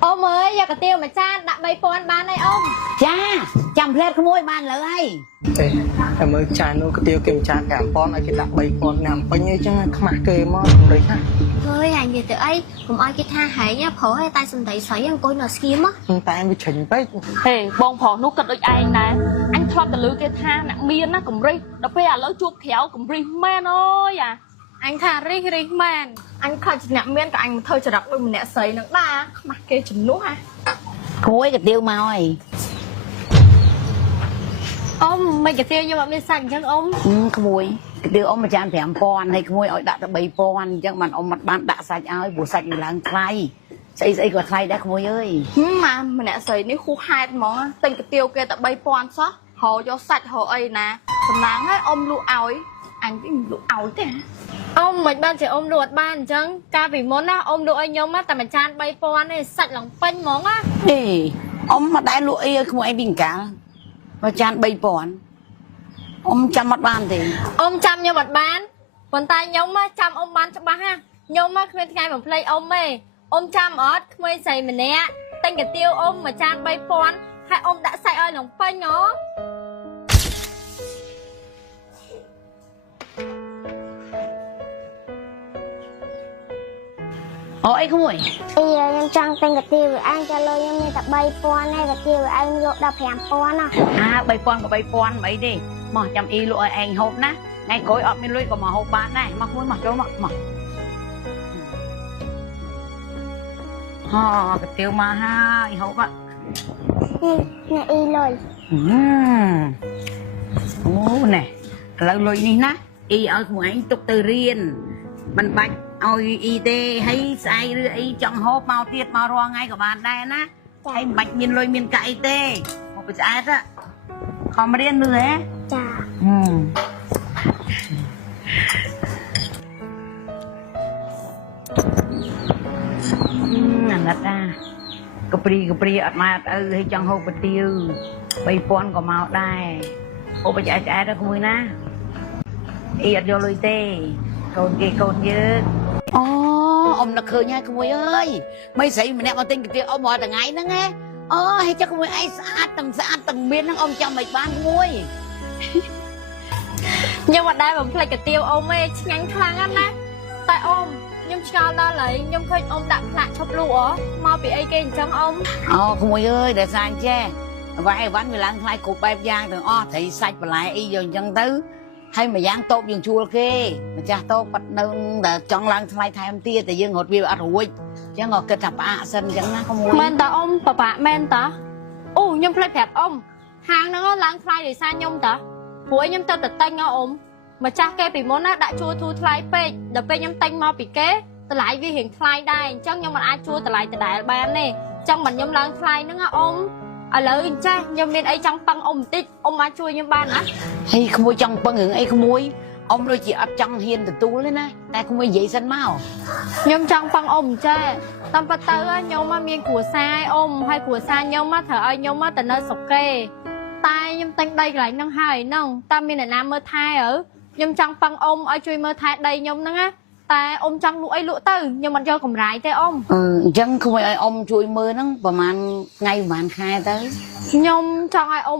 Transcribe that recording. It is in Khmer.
Ôm ơi, giờ cái tiêu mà cha đã bay con bán đây ông. Cha, chăm phếtขโมย បាន លើហើយ តែមើលចាយនោះក៏ទាវគេចាយ5000ឲ្យគេដាក់3000ណាំពេញអីចឹងខ្មាស់គេមកដូចណា Thôi hành gì từ ấy, cùng ai cái tha hãy nhá, phổ hay tay sầm tay xoáy ăn coi nó skim á. តែវាជ្រិញពេក ហេបងប្រុសនោះគិតដូចឯងដែរអញធ្លាប់តែលើគេថាអ្នកមានណាកំរិះដល់ពេលឥឡូវជួបក្រៅកំរិះមែនអើយអា Anh tha rít rít man. Anh khai chỉ nặng miên cả anh thôi chỉ đặt đôi mình nẹt sấy nó đa, mặt kia chấm nút ha. ขโมย cái tiêu មក ហើយ Ông mày cái tiêu nhưng mà miên sạch chứ ông. ขโมย cái tiêu អ៊ំមួយចាន 5000 ហើយ ขโมយ ឲ្យ ដាក់ តែ 3000 អញ្ចឹង បាន អ៊ំ មិន បាន ដាក់ សាច់ ឲ្យ ព្រោះ សាច់ វា ឡើង ថ្លៃ ស្អី ស្អី ក៏ ថ្លៃ ដែរ ขโมย អើយ mà mình nè sấyនេះ khu hạtហ្មង tên cái tiêu kia តែ 3000 សោះ ហៅ យក សាច់ ហៅ អី ណា សំណាង ហើយ អ៊ំ លក់ ឲ្យ អញ វិញ លក់ ឲ្យ ទេ Ông mình ban chỉ ôm luộc ban chăng ca vì món á ôm luộc anh nhóm á tại mà chan bay pon này sạch lòng panh món á ទេ អ៊ំ មក ដែរ លក់ អី ឲ្យ ขโมย ឯង វិញ កាល មក ចាន 3000 អ៊ំ ចាំ អត់ បាន ទេ ông chăm nhau bật bán còn tay nhóm á chăm ông bán cho ba ha nhóm á khuyên ngay bằng play ông mê ông chăm ớt khuyên xài mình nè tên cái tiêu ông mà chan bay pon hai ông đã xài ơi lòng panh nó អូ អី ขโมย ខ្ញុំចង់ទិញកាទៀវឲ្យអញចាលុយខ្ញុំមានតែ3000ហើយកាទៀវឲ្យអញលក់ដល់5000ណា 3000 ក៏ 3000 មិនអី ទេ មក ចាំ អ៊ី លក់ ឲ្យ ឯង ហូប ណា ថ្ងៃ ក្រោយ អត់ មាន លុយ ក៏ មក ហូប បាន ដែរ មក មួយ មក ចូល មក មក ហ៎ កាទៀវ មក ហើយ ហូប នេះអ៊ីលុយ អូណែឥឡូវលុយនេះណាអ៊ីឲ្យក្មួយឯងទុកទៅរៀនមិនបាច់ឲ្យអ៊ីទេហើយស្អែកឬអីចង់ហូបមកទៀតមករងថ្ងៃក៏បានដែរណាហើយមិនបាច់មានលុយមានកាក់អីទេមកពីស្អែកខំរៀនលឺហ៎ ចា អាណិតណាកព្រីអត់មកអត់ឪហើយចង់ហូបកាទៀវ3000ក៏មកដែរហូបឆ្អែតទៅក្មួយណាអ៊ីអត់យកលុយទេកូនគេកូនយើងអូអ៊ំនឹកឃើញហើយក្មួយអើយមិនស្រីម្នាក់មកទិញកាទៀវអ៊ំរាល់ថ្ងៃហ្នឹងហ៎អូហើយចុះក្មួយឯងស្អាតទាំងមានហ្នឹងអ៊ំចាំមិនបានក្មួយ nhưng mà đây bằng play cái tiêu ông mê nhánh khang ăn nè tại ông nhưng cho đó lấy nhưng khơi ông đặng lại chọc lụa mau bị ai kê trong ông អូក្មួយអើយដែលសាញ់ចេះវាយវ៉ាន់វាឡើងថ្លៃគ្រប់បែបយ៉ាងទាំងអស់ត្រីសាច់បន្លែអីយកអញ្ចឹងទៅហើយមួយយ៉ាងតូបយើងជួលគេម្ចាស់តូបបាត់នៅតែចង់ឡើងថ្លៃថែមទៀតតែយើងរត់វាអត់រួចអញ្ចឹងក៏គិតថាផ្អាកសិនអញ្ចឹងណាក្មួយ men ta ông bà men ta ô nhưng play phẹt ông hàng nó lang play để xa nhung ta cuối nhung tao tật tanh ông mà cha kê bị món á đã chua thu play pe đợt pe nhung tanh mau bị kế ta lại vi hiện play đây chắc nhưng mà ai chua ta lại ta đại ban nè trong mình nhung lang play nữa ông à lợi cha nhung bên ấy trong băng ông tích ông má chui nhung ban á ហើយក្មួយចង់ពឹងរឿងអីក្មួយអ៊ំដូចជាអត់ចង់ហ៊ានទទួលទេណាតែក្មួយនិយាយសិនមក nhung trong băng ông cha tâm bắt tớ á nhung mà miên của sai ông hay của sai nhung má thở ơi nhung má tận nơi sọc kê tai nhung tanh đây lại nâng hai nông ta miên là nam mơ thai ở nhung trong băng ông ở chui mơ thai đây nhung nâng á ta ông trong lụi lụa tư nhưng mà cho cùng rải thế ông អញ្ចឹងក្មួយឲ្យអ៊ំជួយមើលហ្នឹងប្រហែលថ្ងៃប្រហែលខែទៅ nhung trong ai ông